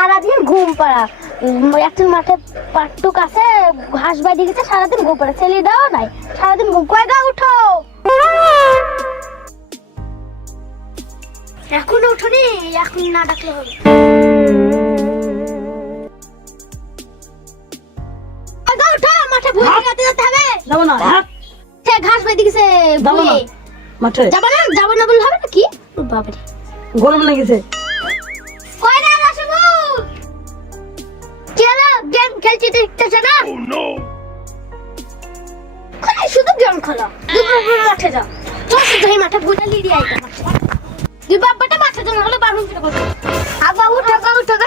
সারাদিন ঘুম পাড়া একজন মাঠে পাট্টুক আছে ঘাস বাঁধি গেছে সারাদিন ঘুম পাড়া ছেলে দাও নাই সারাদিন ঘুম কয়গা উঠো এখন উঠোনি এখন না ডাকলে হবে উঠো মাঠে ভুঁই যেতে যেতে হবে যাবো না সে ঘাস বাঁধি গেছে ভুঁই মাঠে যাবো না বললে হবে নাকি বাবারে গরম লেগেছে কয়রা আসবো কেলা গেম খেলতে দেখতেছ না কোথায় শুধু গেম খেলা দুপুরে মাঠে যাও চল শুধু এই মাঠে ভুলে লিয়ে আইতে দুই বাবাটা মাঠে যাও নাহলে বারুন পিঠা করবে আব্বা উঠো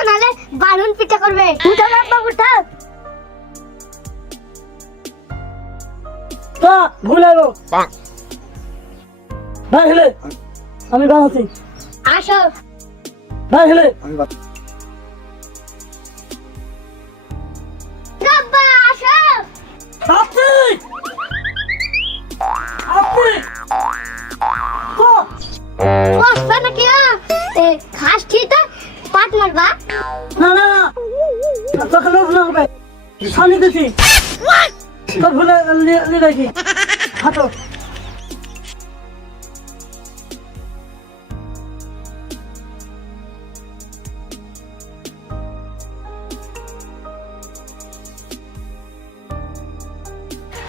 নাহলে বারুন পিঠা করবে উঠো আব্বা উঠো তা ভুলে গো ভাই হেলে আমি বানাচ্ছি আসো ভাই হেলে আব্বা আসো আপনি আপনি বসবা নাকি এ ঘাস ঠিটা পাট মারবা না না না তোকে লোভ না হবে সানি দিছি তো ভুলে লি রাখি হাঁটো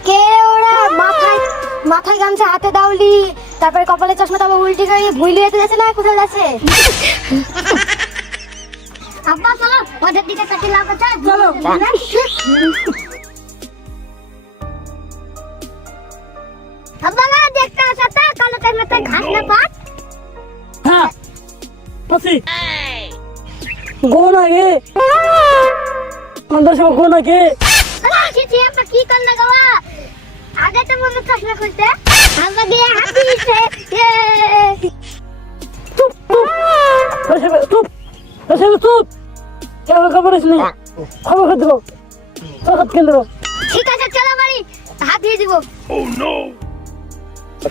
কে ওরা মাথায় গামছা হাতে দাউলি তারপরে কপালে চশমা তারপর উল্টি করে ভুই লিয়ে যাচ্ছে না কোথায় যাচ্ছে আব্বা চলো ওদের দিকে কাটি লাভ আছে চলো আব্বা না দেখতে আসাটা কালো টাইমে ঘাস না পাট হ্যাঁ পছি গোনা গে আমাদের সব গোনা গে চিঠি আমরা কি করলে গাওয়া আগে তো মনে চশমা খুলতে আব্বা দিয়ে হাত দিয়েছে চুপ কেন খবর শুনি খবর খেতে দেবো চকাত কেন্দ্র ঠিক আছে চলো বাড়ি হাত দিয়ে দিব ও নো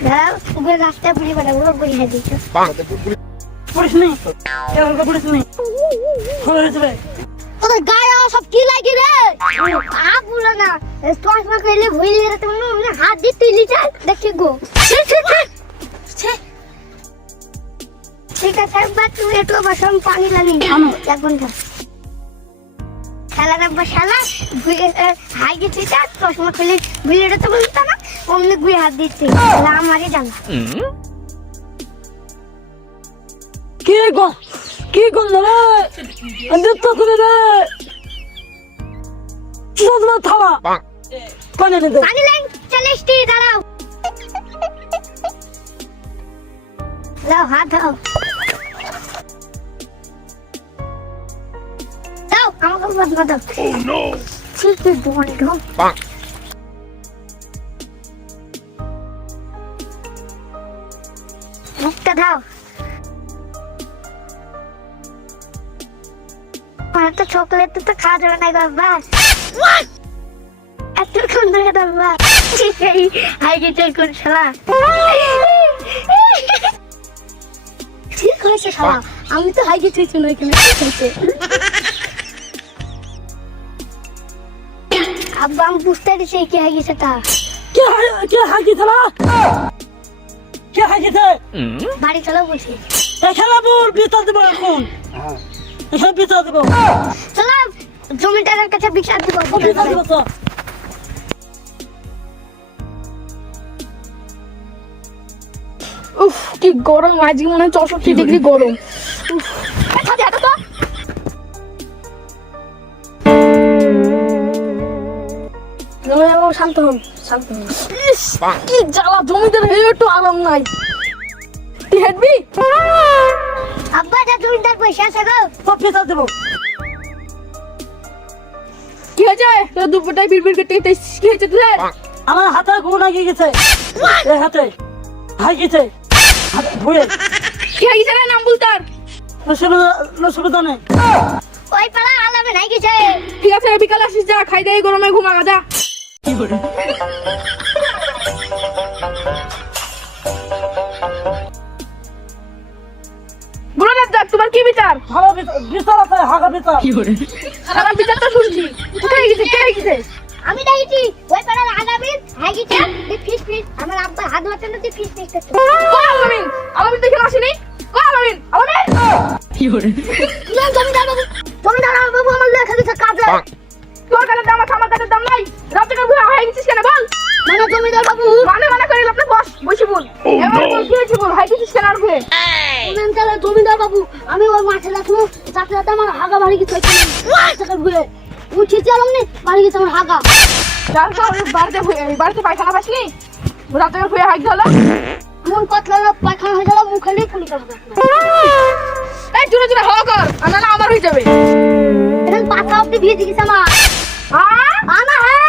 দাঁড়াও উপরে রাস্তা পুরি বানাবো পুরি হাত দিচ্ছ পড়িস নি কেন পড়িস নি খবর হয়েছে তোদের গায়ে সব কি লাগে রে বলো না চশমা কইলে ভুলে রে তুমি মানে হাত দিয়ে তুই লিচা দেখি গো ঠিক আছে একবার তুমি একটু বসম পানি লানি এক ঘন্টা খেলা রাখবা শালা হাই গেছে চশমা খুলে ভুলে রে তো বলতো না অমনি গুয়ে হাত দিচ্ছি আমারই জানা কি গো রে अंदर तो করে রে চোদনা থালা পানি দে পানি লাইন চলে স্টি দাঁড়াও লাও হাত দাও দাও আমাকে বাদ দাও ও নো ঠিক আছে দোকানে দাও মুখটা দাও তো চকলেট তো খাওয়া যাবে না বাবা এত সুন্দর বাবা ঠিক আছে হাই গেছে কোন শালা ঠিক হয়েছে শালা আমি তো হাই গেছে শুনো এখানে ঠিক হয়েছে আব্বা আমি বুঝতে পারছি কি হাই গেছে তা কে হাই গেছে না কে হাই গেছে বাড়ি চলো বলছি খেলা বল বিচার দেবো এখন এখানে বিচার দেবো চলো জমিদারের কাছে বিচার দেবো বিচার দেবো তো উফ কি গরম আজকে মনে হয় 64 ডিগ্রি গরম শান্ত হন কি জ্বালা জমিদার হয়ে একটু আরাম নাই তুই হেঁটবি আব্বা যা জমিদার পয়সা আছে গো সব বিচার দেবো কি হয়েছে তোর দুপুরটাই বিড়বিড় করতে কি হয়েছে তোদের আমার হাতে ঘুম লাগিয়ে গেছে এই হাতে হাই গেছে ভুয়ে কি হয়েছে রে নাম বল তার অসুবিধা নেই ওই পালা আলামে নাই গেছে ঠিক আছে বিকাল আসিস যা খাই দেয় গরমে ঘুমা যা বুড়ো দেখ তোমার কি বিচার ভালো বিচার আছে হাগা চল সারা বিচারটা শুনছি কে গেছে কে গেছে আমি দেখেছি ওই পাড়ার আগামী হাগিটা ফিস ফিস আমার আব্বা হাত ধরতে না ফিস ফিস করছে কই আলামিন আলামিন দেখে আসেনি কই আলামিন আলামিন না জমিদার বাবু আমার লেখা দিছে কাজে তোর কাছে দাম আছে আমার কাছে দাম নাই রাজকের ভুয়া হয়ে গেছিস কেন বল মানে জমিদার বাবু মানে করে আপনি বস বসে বল এবার বল কি হয়েছে বল হাই গেছিস কেন আর ভুয়ে জমিদার বাবু আমি ওই মাঠে রাখবো যাতে যাতে আমার হাগা বাড়ি গেছে ঘুরে উঠেছি আমি বাড়ি গেছে আমার হাগা যার কারণে বাড়িতে পায়খানা পাসনি রাজকের ভুয়া হাই হলো মন পাতলা না পায়খানা হয়ে গেল মুখে নিয়ে পুলি করবো এই জোরে জোরে হাওয়া কর আর না আমার হয়ে যাবে এখন পাতা অব্দি ভিজে গেছে আমার হ্যাঁ আমার হ্যাঁ